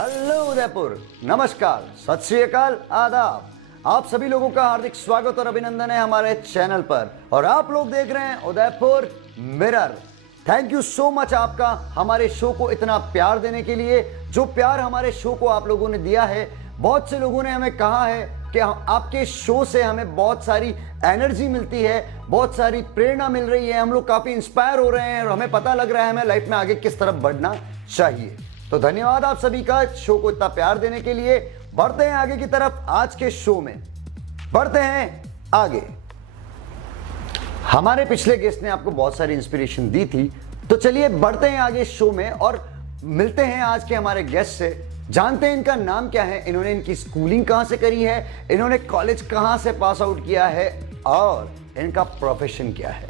Hello Udaipur, नमस्कार, सत श्री अकाल, आदाब। आप सभी लोगों का हार्दिक स्वागत और अभिनंदन है हमारे चैनल पर। और आप लोग देख रहे हैं Udaipur mirror. Thank you so much आपका हमारे शो को इतना प्यार देने के लिए। जो प्यार हमारे शो को आप लोगों ने दिया है, बहुत से लोगों ने हमें कहा है कि आपके शो से हमें बहुत सारी एनर्जी मिलती है, बहुत सारी प्रेरणा मिल रही है, हम लोग काफी इंस्पायर हो रहे हैं और हमें पता लग रहा है हमें लाइफ में आगे किस तरफ बढ़ना चाहिए। तो धन्यवाद आप सभी का शो को इतना प्यार देने के लिए। बढ़ते हैं आगे की तरफ। आज के शो में बढ़ते हैं आगे। हमारे पिछले गेस्ट ने आपको बहुत सारी इंस्पिरेशन दी थी, तो चलिए बढ़ते हैं आगे शो में और मिलते हैं आज के हमारे गेस्ट से। जानते हैं इनका नाम क्या है, इन्होंने इनकी स्कूलिंग कहां से करी है, इन्होंने कॉलेज कहां से पास आउट किया है और इनका प्रोफेशन क्या है।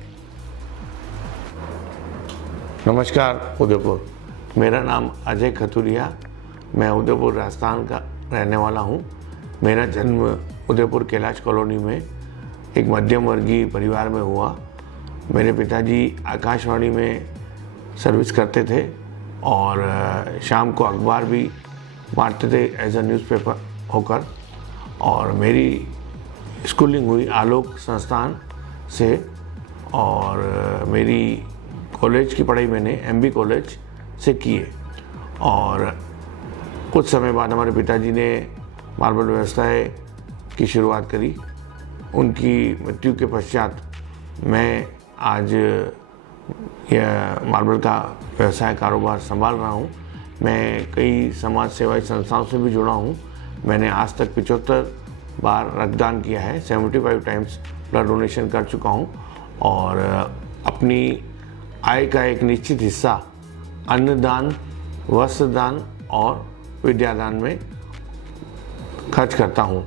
नमस्कार उदयपुर, मेरा नाम अजय खतुरिया, मैं उदयपुर राजस्थान का रहने वाला हूँ। मेरा जन्म उदयपुर कैलाश कॉलोनी में एक मध्यम वर्गीय परिवार में हुआ। मेरे पिताजी आकाशवाणी में सर्विस करते थे और शाम को अखबार भी बांटते थे एज अ न्यूज़पेपर होकर। और मेरी स्कूलिंग हुई आलोक संस्थान से और मेरी कॉलेज की पढ़ाई मैंने MB कॉलेज से किए। और कुछ समय बाद हमारे पिताजी ने मार्बल व्यवसाय की शुरुआत करी। उनकी मृत्यु के पश्चात मैं आज यह मार्बल का व्यवसाय कारोबार संभाल रहा हूँ। मैं कई समाज सेवाई संस्थाओं से भी जुड़ा हूँ। मैंने आज तक 75 बार रक्तदान किया है, 75 टाइम्स ब्लड डोनेशन कर चुका हूँ और अपनी आय का एक निश्चित हिस्सा अन्नदान, वस्त्रदान और विद्यादान में खर्च करता हूँ।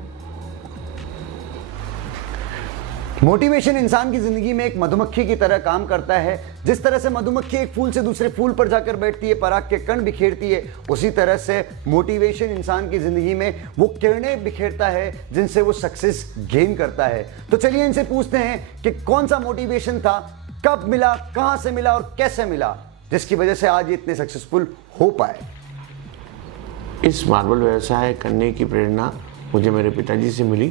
मोटिवेशन इंसान की जिंदगी में एक मधुमक्खी की तरह काम करता है। जिस तरह से मधुमक्खी एक फूल से दूसरे फूल पर जाकर बैठती है, पराग के कण बिखेरती है, उसी तरह से मोटिवेशन इंसान की जिंदगी में वो किरणें बिखेरता है जिनसे वो सक्सेस गेन करता है। तो चलिए इनसे पूछते हैं कि कौन सा मोटिवेशन था, कब मिला, कहां से मिला और कैसे मिला, जिसकी वजह से आज ये इतने सक्सेसफुल हो पाए। इस मार्बल व्यवसाय करने की प्रेरणा मुझे मेरे पिताजी से मिली।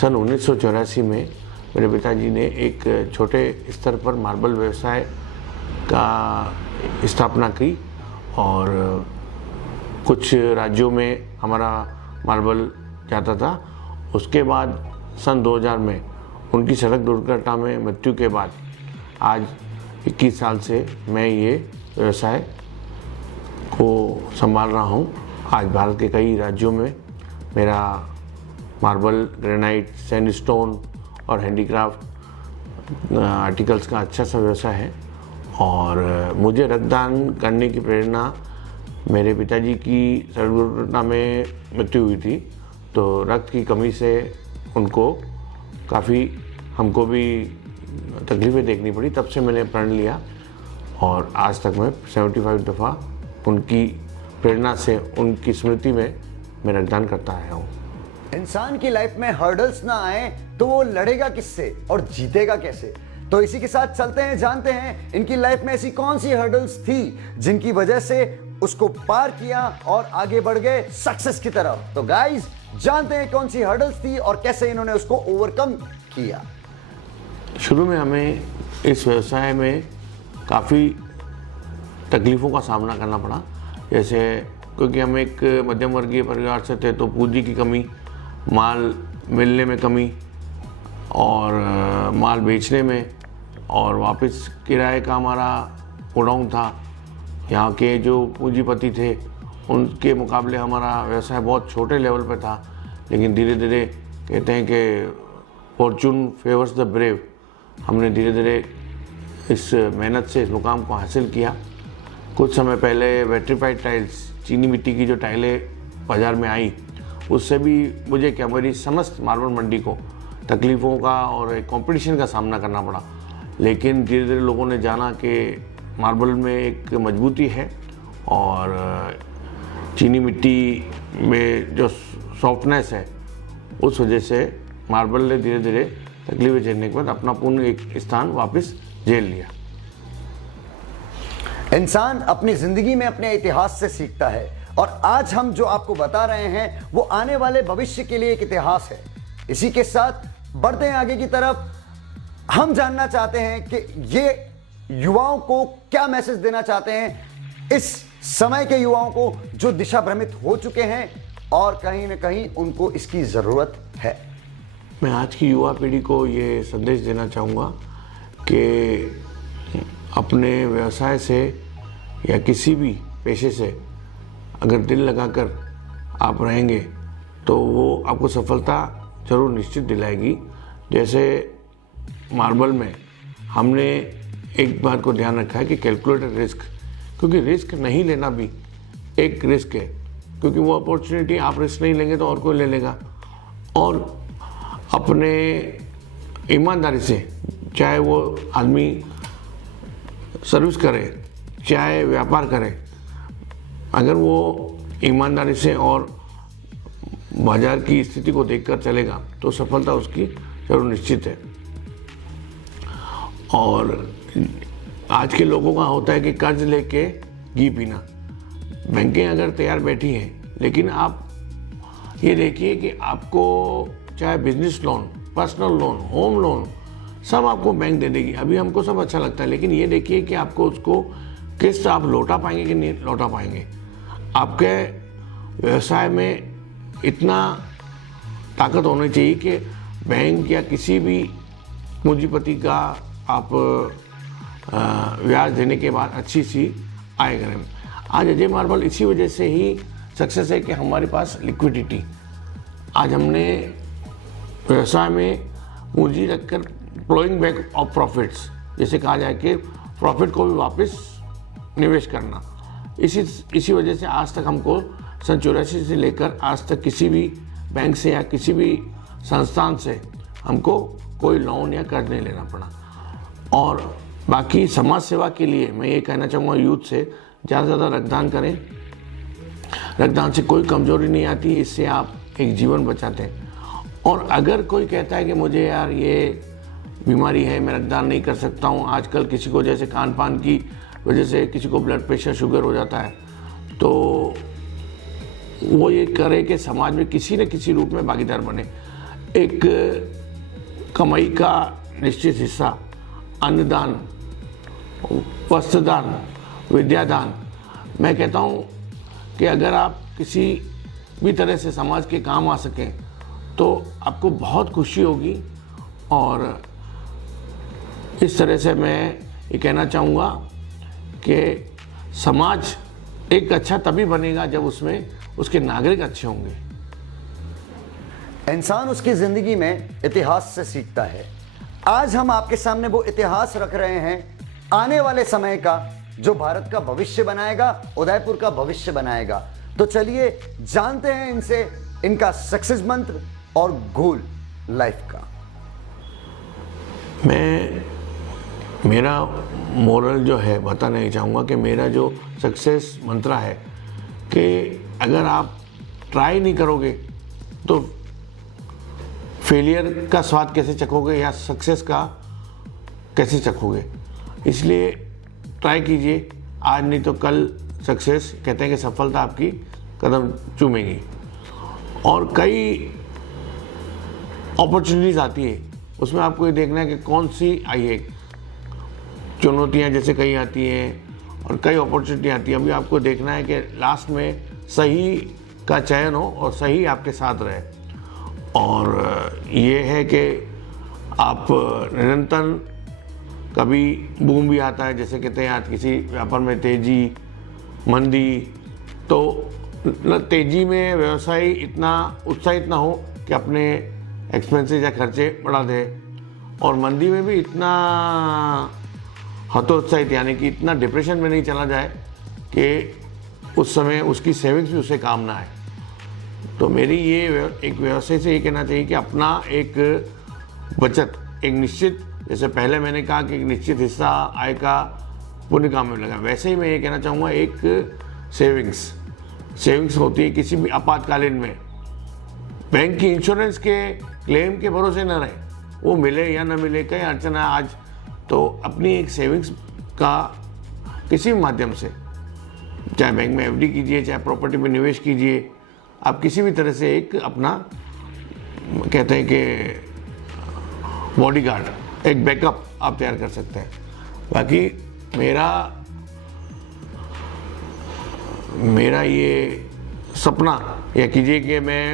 सन 1984 में मेरे पिताजी ने एक छोटे स्तर पर मार्बल व्यवसाय का स्थापना की और कुछ राज्यों में हमारा मार्बल जाता था। उसके बाद सन 2000 में उनकी सड़क दुर्घटना में मृत्यु के बाद आज 21 साल से मैं ये व्यवसाय को संभाल रहा हूँ। आज भारत के कई राज्यों में मेरा मार्बल, ग्रेनाइट, सैंडस्टोन और हैंडीक्राफ्ट आर्टिकल्स का अच्छा सा व्यवसाय है। और मुझे रक्तदान करने की प्रेरणा मेरे पिताजी की सड़क दुर्घटना में मृत्यु हुई थी, तो रक्त की कमी से उनको काफ़ी हमको भी तकलीफ़ें देखनी पड़ी। तब से मैंने प्रण लिया और आज तक मैं 75 दफ़ा उनकी प्रेरणा से, उनकी स्मृति में मैं रक्तदान करता आया हूँ। इंसान की लाइफ में हर्डल्स ना आए तो वो लड़ेगा किससे और जीतेगा कैसे। तो इसी के साथ चलते हैं, जानते हैं इनकी लाइफ में ऐसी कौन सी हर्डल्स थी जिनकी वजह से उसको पार किया और आगे बढ़ गए सक्सेस की तरफ। तो गाइस, जानते हैं कौन सी हर्डल्स थी और कैसे इन्होंने उसको ओवरकम किया। शुरू में हमें इस व्यवसाय में काफ़ी तकलीफ़ों का सामना करना पड़ा। जैसे क्योंकि हम एक मध्यम वर्गीय परिवार से थे, तो पूंजी की कमी, माल मिलने में कमी और माल बेचने में, और वापस किराए का हमारा गोडाउन था। यहाँ के जो पूंजीपति थे उनके मुकाबले हमारा व्यवसाय बहुत छोटे लेवल पर था। लेकिन धीरे धीरे कहते हैं कि फॉर्चून फेवर्स द ब्रेव। हमने धीरे धीरे इस मेहनत से इस मुकाम को हासिल किया। कुछ समय पहले वेट्रीफाइड टाइल्स, चीनी मिट्टी की जो टाइलें बाज़ार में आई, उससे भी मुझे क्या, मेरी समस्त मार्बल मंडी को तकलीफ़ों का और एक कंपटीशन का सामना करना पड़ा। लेकिन धीरे धीरे लोगों ने जाना कि मार्बल में एक मजबूती है और चीनी मिट्टी में जो सॉफ्टनेस है, उस वजह से मार्बल ने धीरे धीरे तकलीफें झेलने के बाद अपना पूर्ण एक स्थान वापस झेल लिया। इंसान अपनी जिंदगी में अपने इतिहास से सीखता है और आज हम जो आपको बता रहे हैं वो आने वाले भविष्य के लिए एक इतिहास है। इसी के साथ बढ़ते हैं आगे की तरफ। हम जानना चाहते हैं कि ये युवाओं को क्या मैसेज देना चाहते हैं, इस समय के युवाओं को जो दिशा भ्रमित हो चुके हैं और कहीं ना कहीं उनको इसकी जरूरत है। मैं आज की युवा पीढ़ी को ये संदेश देना चाहूँगा कि अपने व्यवसाय से या किसी भी पेशे से अगर दिल लगाकर आप रहेंगे तो वो आपको सफलता जरूर निश्चित दिलाएगी। जैसे मार्बल में हमने एक बात को ध्यान रखा है कि कैलकुलेटेड रिस्क, क्योंकि रिस्क नहीं लेना भी एक रिस्क है, क्योंकि वो अपॉर्चुनिटी आप रिस्क नहीं लेंगे तो और कोई ले लेगा। और अपने ईमानदारी से, चाहे वो आदमी सर्विस करे चाहे व्यापार करे, अगर वो ईमानदारी से और बाजार की स्थिति को देखकर चलेगा तो सफलता उसकी जरूर निश्चित है। और आज के लोगों का होता है कि कर्ज लेके घी पीना। बैंकें अगर तैयार बैठी हैं, लेकिन आप ये देखिए कि आपको चाहे business loan, personal loan, home loan, सब आपको बैंक दे देगी। अभी हमको सब अच्छा लगता है, लेकिन ये देखिए कि आपको उसको किस्त आप लौटा पाएंगे कि नहीं लौटा पाएंगे। आपके व्यवसाय में इतना ताकत होनी चाहिए कि बैंक या किसी भी पूंजीपति का आप ब्याज देने के बाद अच्छी सी आय करें। आज अजय मार्बल इसी वजह से ही सक्सेस है कि हमारे पास लिक्विडिटी। आज हमने व्यवसाय में पूंजी रखकर फ्लोइंग बैक ऑफ प्रॉफिट्स, जैसे कहा जाए कि प्रॉफिट को भी वापस निवेश करना। इसी वजह से आज तक हमको सन 84 से लेकर आज तक किसी भी बैंक से या किसी भी संस्थान से हमको कोई लोन या कर्ज नहीं लेना पड़ा। और बाकी समाज सेवा के लिए मैं ये कहना चाहूँगा यूथ से, ज़्यादा से ज़्यादा रक्तदान करें। रक्तदान से कोई कमजोरी नहीं आती, इससे आप एक जीवन बचाते हैं। और अगर कोई कहता है कि मुझे यार ये बीमारी है, मैं रक्तदान नहीं कर सकता हूँ, आजकल किसी को जैसे खान पान की वजह से किसी को ब्लड प्रेशर, शुगर हो जाता है, तो वो ये करे कि समाज में किसी न किसी रूप में भागीदार बने। एक कमाई का निश्चित हिस्सा अन्नदान, वस्त्रदान, विद्यादान, मैं कहता हूँ कि अगर आप किसी भी तरह से समाज के काम आ सकें तो आपको बहुत खुशी होगी। और इस तरह से मैं ये कहना चाहूँगा कि समाज एक अच्छा तभी बनेगा जब उसमें उसके नागरिक अच्छे होंगे। इंसान उसकी जिंदगी में इतिहास से सीखता है। आज हम आपके सामने वो इतिहास रख रहे हैं आने वाले समय का, जो भारत का भविष्य बनाएगा, उदयपुर का भविष्य बनाएगा। तो चलिए जानते हैं इनसे इनका सक्सेस मंत्र और गोल लाइफ का। मैं मेरा मोरल जो है बताना नहीं चाहूँगा कि मेरा जो सक्सेस मंत्र है कि अगर आप ट्राई नहीं करोगे तो फेलियर का स्वाद कैसे चखोगे या सक्सेस का कैसे चखोगे। इसलिए ट्राई कीजिए, आज नहीं तो कल सक्सेस, कहते हैं कि सफलता आपकी कदम चूमेगी। और कई अपॉर्चुनिटीज़ आती है, उसमें आपको ये देखना है कि कौन सी आई है। चुनौतियाँ जैसे कई आती हैं और कई अपॉर्चुनिटी आती है, अभी आपको देखना है कि लास्ट में सही का चयन हो और सही आपके साथ रहे। और ये है कि आप निरंतर, कभी बूम भी आता है, जैसे कहते हैं आज किसी व्यापार में तेजी, मंदी, तो तेजी में व्यवसायी इतना उत्साहित ना हो कि अपने एक्सपेंसेस या खर्चे बढ़ा दे, और मंदी में भी इतना हतोत्साहित यानी कि इतना डिप्रेशन में नहीं चला जाए कि उस समय उसकी सेविंग्स भी उसे काम ना आए। तो मेरी ये एक व्यवसाय से ये कहना चाहिए कि अपना एक बचत, एक निश्चित, जैसे पहले मैंने कहा कि एक निश्चित हिस्सा आय का पुण्य काम में लगा, वैसे ही मैं ये कहना चाहूँगा एक सेविंग्स होती है किसी भी आपातकालीन में। बैंक की इंश्योरेंस के क्लेम के भरोसे न रहे, वो मिले या न मिले, कई अड़चन है आज, तो अपनी एक सेविंग्स का किसी भी माध्यम से, चाहे बैंक में एफडी कीजिए, चाहे प्रॉपर्टी में निवेश कीजिए, आप किसी भी तरह से एक अपना कहते हैं कि बॉडीगार्ड, एक बैकअप आप तैयार कर सकते हैं। बाकी मेरा ये सपना, या कीजिए कि मैं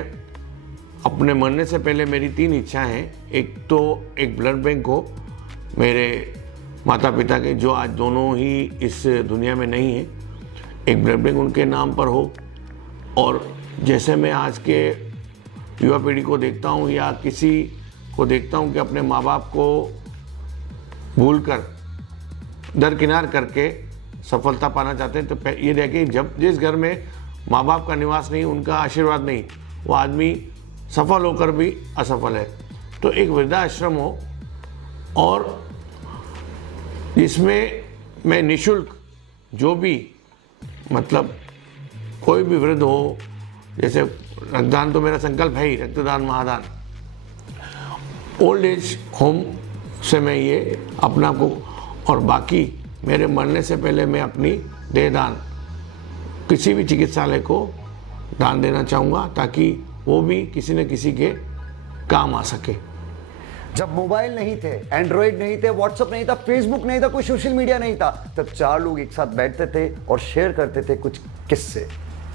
अपने मरने से पहले मेरी 3 इच्छाएं हैं। एक तो एक ब्लड बैंक हो मेरे माता पिता के, जो आज दोनों ही इस दुनिया में नहीं है, एक ब्लड बैंक उनके नाम पर हो। और जैसे मैं आज के युवा पीढ़ी को देखता हूँ या किसी को देखता हूँ कि अपने माँ बाप को भूलकर दरकिनार करके सफलता पाना चाहते हैं, तो ये देखिए जब जिस घर में माँ बाप का निवास नहीं, उनका आशीर्वाद नहीं, वो आदमी सफल होकर भी असफल है। तो एक वृद्धाश्रम हो और जिसमें मैं निःशुल्क जो भी मतलब कोई भी वृद्ध हो, जैसे रक्तदान तो मेरा संकल्प है ही, रक्तदान महादान, ओल्ड एज होम से मैं ये अपना को, और बाकी मेरे मरने से पहले मैं अपनी देहदान किसी भी चिकित्सालय को दान देना चाहूँगा, ताकि वो भी किसी न किसी के काम आ सके। जब मोबाइल नहीं थे, एंड्रॉइड नहीं थे, व्हाट्सएप नहीं था, फेसबुक नहीं था, कोई सोशल मीडिया नहीं था, तब 4 लोग एक साथ बैठते थे और शेयर करते थे कुछ किस्से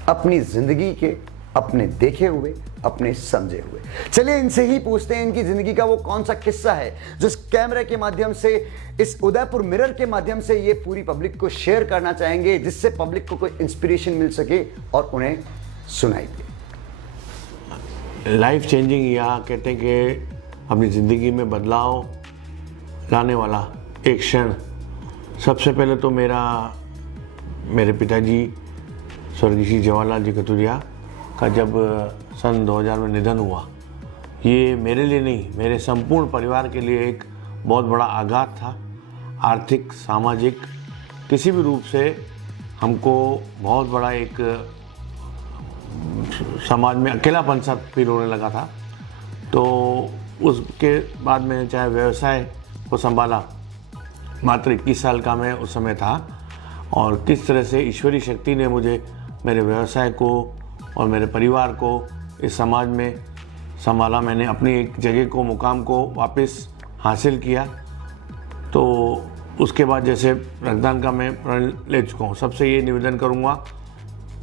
अपनी जिंदगी के, अपने देखे हुए, अपने समझे हुए। चलिए इनसे ही पूछते हैं इनकी जिंदगी का वो कौन सा किस्सा है जो इस कैमरे के माध्यम से, इस उदयपुर मिरर के माध्यम से ये पूरी पब्लिक को शेयर करना चाहेंगे, जिससे पब्लिक को कोई इंस्पिरेशन मिल सके और उन्हें सुनाई दे। लाइफ चेंजिंग, या कहते हैं कि अपनी ज़िंदगी में बदलाव लाने वाला एक क्षण, सबसे पहले तो मेरे पिताजी स्वर्गीय श्री जवाहरलाल जी खतुरिया का जब सन 2000 में निधन हुआ, ये मेरे लिए नहीं, मेरे संपूर्ण परिवार के लिए एक बहुत बड़ा आघात था। आर्थिक, सामाजिक, किसी भी रूप से हमको बहुत बड़ा एक समाज में अकेलापन सा फील होने लगा था। तो उसके बाद मैंने चाहे व्यवसाय को संभाला, मात्र 21 साल का मैं उस समय था, और किस तरह से ईश्वरीय शक्ति ने मुझे मेरे व्यवसाय को और मेरे परिवार को इस समाज में संभाला। मैंने अपनी एक जगह को, मुकाम को वापस हासिल किया। तो उसके बाद जैसे रक्तदान का मैं प्रण ले चुका हूँ। सबसे ये निवेदन करूँगा,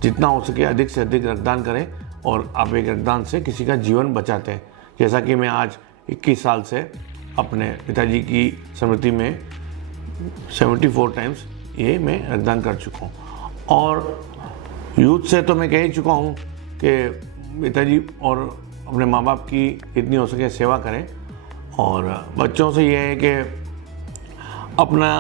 जितना हो सके अधिक से अधिक रक्तदान करें, और आप एक रक्तदान से किसी का जीवन बचाते हैं। जैसा कि मैं आज 21 साल से अपने पिताजी की स्मृति में 74 टाइम्स ये मैं रक्तदान कर चुका हूँ। और यूथ से तो मैं कह ही चुका हूँ कि पिताजी और अपने माँ बाप की इतनी हो सके सेवा करें, और बच्चों से ये है कि अपना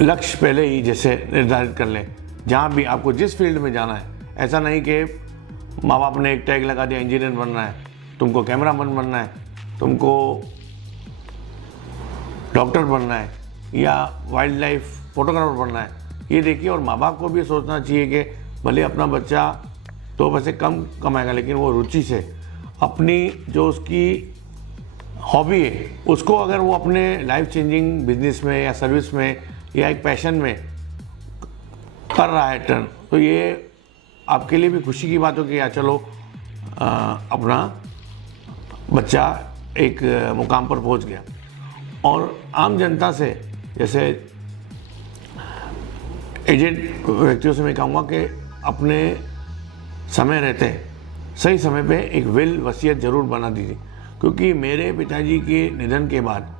लक्ष्य पहले ही जैसे निर्धारित कर लें, जहाँ भी आपको जिस फील्ड में जाना है। ऐसा नहीं कि माँ बाप ने एक टैग लगा दिया इंजीनियर बनना है, तुमको कैमरामैन बनना है, तुमको डॉक्टर बनना है, या वाइल्ड लाइफ फोटोग्राफर बनना है। ये देखिए, और माँ बाप को भी सोचना चाहिए कि भले अपना बच्चा 2 पैसे कम कमाएगा, लेकिन वो रुचि से अपनी जो उसकी हॉबी है उसको अगर वो अपने लाइफ चेंजिंग बिजनेस में या सर्विस में या एक पैशन में कर रहा है टर्न, तो ये आपके लिए भी खुशी की बात हो कि या चलो अपना बच्चा एक मुकाम पर पहुंच गया। और आम जनता से, जैसे एजेड व्यक्तियों से मैं कहूँगा कि अपने समय रहते सही समय पे एक विल वसीयत ज़रूर बना दीजिए, क्योंकि मेरे पिताजी के निधन के बाद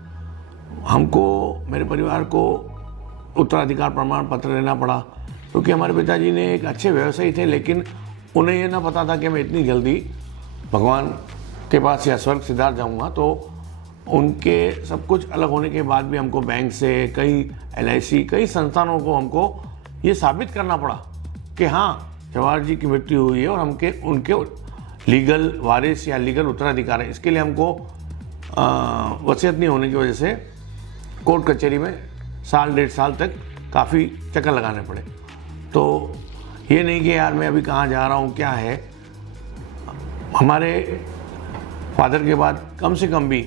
हमको, मेरे परिवार को उत्तराधिकार प्रमाण पत्र लेना पड़ा, क्योंकि हमारे पिताजी ने एक अच्छे व्यवसायी थे, लेकिन उन्हें यह ना पता था कि मैं इतनी जल्दी भगवान के पास या स्वर्ग सिधार जाऊंगा। तो उनके सब कुछ अलग होने के बाद भी हमको बैंक से, कई LIC, कई संस्थानों को हमको ये साबित करना पड़ा कि हाँ, जवाहर जी की मृत्यु हुई है और उनके लीगल वारिस या लीगल उत्तराधिकार है। इसके लिए हमको वसीयत नहीं होने की वजह से कोर्ट कचहरी में 1.5 साल तक काफ़ी चक्कर लगाने पड़े। तो ये नहीं कि यार मैं अभी कहाँ जा रहा हूँ, क्या है। हमारे फादर के बाद कम से कम भी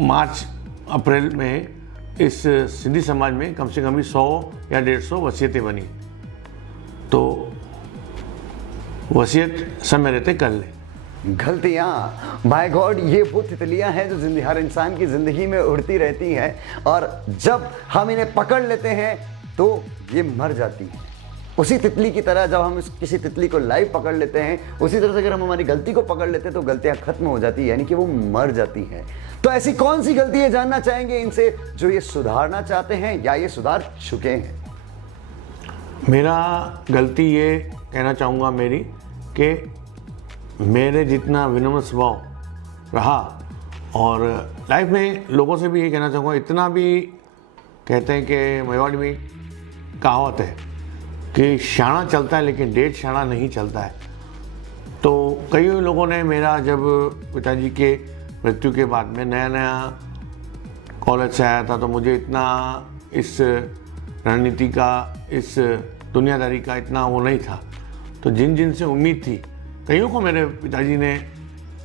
मार्च अप्रैल में इस सिंधी समाज में कम से कम भी 100 या 150 वसीयतें बनी। तो वसीयत समय रहते कर ले। गलतियां, माय गॉड, ये वो तितलियां हैं जो हर इंसान की जिंदगी में उड़ती रहती हैं, और जब हम इन्हें पकड़ लेते हैं तो ये मर जाती हैं। उसी तितली की तरह जब हम किसी तितली को लाइव पकड़ लेते हैं, उसी तरह से अगर हम हमारी गलती को पकड़ लेते हैं तो गलतियां खत्म हो जाती है, यानी कि वो मर जाती हैं। तो ऐसी कौन सी गलती है जानना चाहेंगे इनसे, जो ये सुधारना चाहते हैं या ये सुधार चुके हैं? मेरा गलती ये कहना चाहूँगा मेरी, कि मेरे जितना विनम्र स्वभाव रहा, और लाइफ में लोगों से भी ये कहना चाहूँगा, इतना भी कहते हैं कि मेवाड़ी में कहावत है कि शाना चलता है लेकिन डेढ़ शाना नहीं चलता है। तो कई लोगों ने मेरा, जब पिताजी के मृत्यु के बाद में नया नया कॉलेज से आया था, तो मुझे इतना इस रणनीति का, इस दुनियादारी का इतना वो नहीं था। तो जिन से उम्मीद थी, कईयों को मेरे पिताजी ने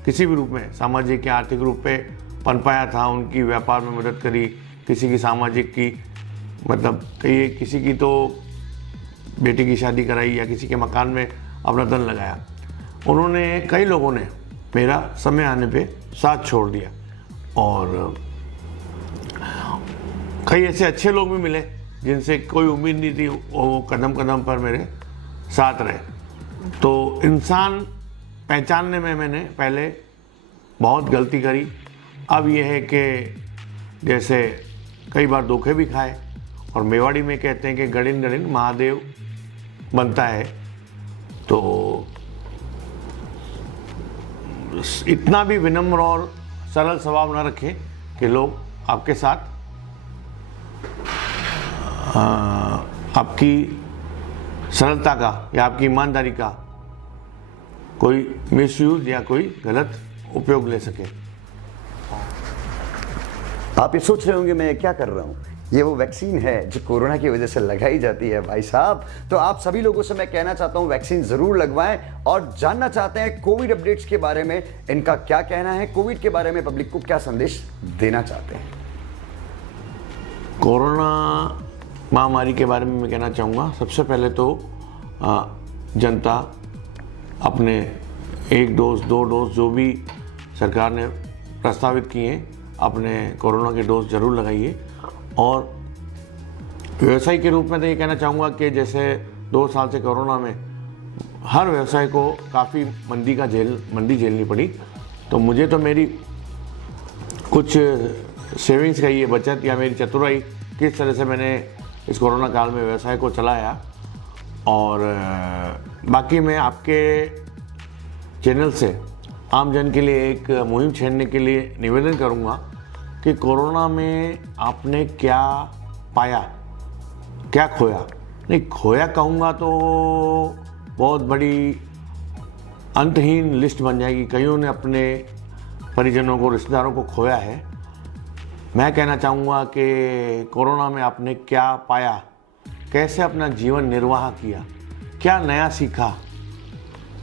किसी भी रूप में सामाजिक या आर्थिक रूप पे पनपाया था, उनकी व्यापार में मदद करी, किसी की सामाजिक की, मतलब किसी की तो बेटी की शादी कराई या किसी के मकान में अपना धन लगाया। उन्होंने, कई लोगों ने मेरा समय आने पे साथ छोड़ दिया, और कई ऐसे अच्छे लोग भी मिले जिनसे कोई उम्मीद नहीं थी, वो कदम कदम पर मेरे साथ रहे। तो इंसान पहचानने में मैंने पहले बहुत गलती करी। अब यह है कि जैसे कई बार धोखे भी खाए, और मेवाड़ी में कहते हैं कि गड़िन गड़िन महादेव बनता है। तो इतना भी विनम्र और सरल स्वभाव न रखें कि लोग आपके साथ आपकी सरलता का या आपकी ईमानदारी का कोई मिसयूज या कोई गलत उपयोग ले सके। आप ये सोच रहे होंगे मैं क्या कर रहा हूँ, ये वो वैक्सीन है जो कोरोना की वजह से लगाई जाती है भाई साहब। तो आप सभी लोगों से मैं कहना चाहता हूँ वैक्सीन जरूर लगवाएं, और जानना चाहते हैं कोविड अपडेट्स के बारे में, इनका क्या कहना है, कोविड के बारे में पब्लिक को क्या संदेश देना चाहते हैं। कोरोना महामारी के बारे में मैं कहना चाहूँगा, सबसे पहले तो जनता अपने 1 डोज 2 डोज जो भी सरकार ने प्रस्तावित किए हैं, अपने कोरोना के डोज जरूर लगाइए। और व्यवसाय के रूप में तो ये कहना चाहूँगा कि जैसे 2 साल से कोरोना में हर व्यवसाय को काफ़ी मंदी झेलनी पड़ी, तो मुझे तो मेरी कुछ सेविंग्स का ये बचत या मेरी चतुराई, किस तरह से मैंने इस कोरोना काल में व्यवसाय को चलाया। और बाकी मैं आपके चैनल से आम जन के लिए एक मुहिम छेड़ने के लिए निवेदन करूंगा कि कोरोना में आपने क्या पाया, क्या खोया। नहीं, खोया कहूँगा तो बहुत बड़ी अंतहीन लिस्ट बन जाएगी। कईयों ने अपने परिजनों को, रिश्तेदारों को खोया है। मैं कहना चाहूँगा कि कोरोना में आपने क्या पाया, कैसे अपना जीवन निर्वाह किया, क्या नया सीखा,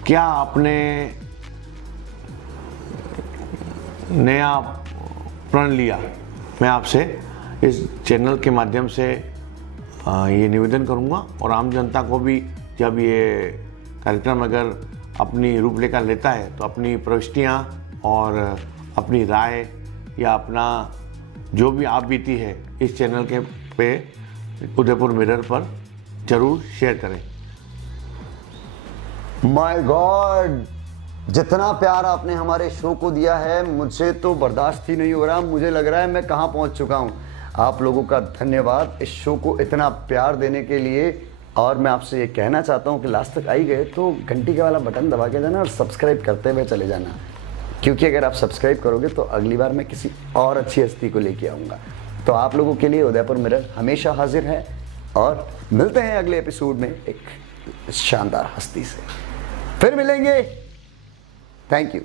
क्या आपने नया प्रण लिया। मैं आपसे इस चैनल के माध्यम से ये निवेदन करूँगा, और आम जनता को भी जब ये कार्यक्रम अगर अपनी रूपरेखा लेता है तो अपनी प्रविष्टियाँ और अपनी राय या अपना जो भी आप बीती है इस चैनल के पे उदयपुर मिरर पर जरूर शेयर करें। माय गॉड, जितना प्यार आपने हमारे शो को दिया है, मुझे तो बर्दाश्त ही नहीं हो रहा। मुझे लग रहा है मैं कहाँ पहुँच चुका हूँ। आप लोगों का धन्यवाद इस शो को इतना प्यार देने के लिए। और मैं आपसे ये कहना चाहता हूँ कि लास्ट तक आई गए तो घंटी का वाला बटन दबा के जाना और सब्सक्राइब करते हुए चले जाना, क्योंकि अगर आप सब्सक्राइब करोगे तो अगली बार मैं किसी और अच्छी हस्ती को लेके आऊँगा। तो आप लोगों के लिए उदयपुर मिरर हमेशा हाजिर है, और मिलते हैं अगले एपिसोड में एक शानदार हस्ती से। फिर मिलेंगे। Thank you.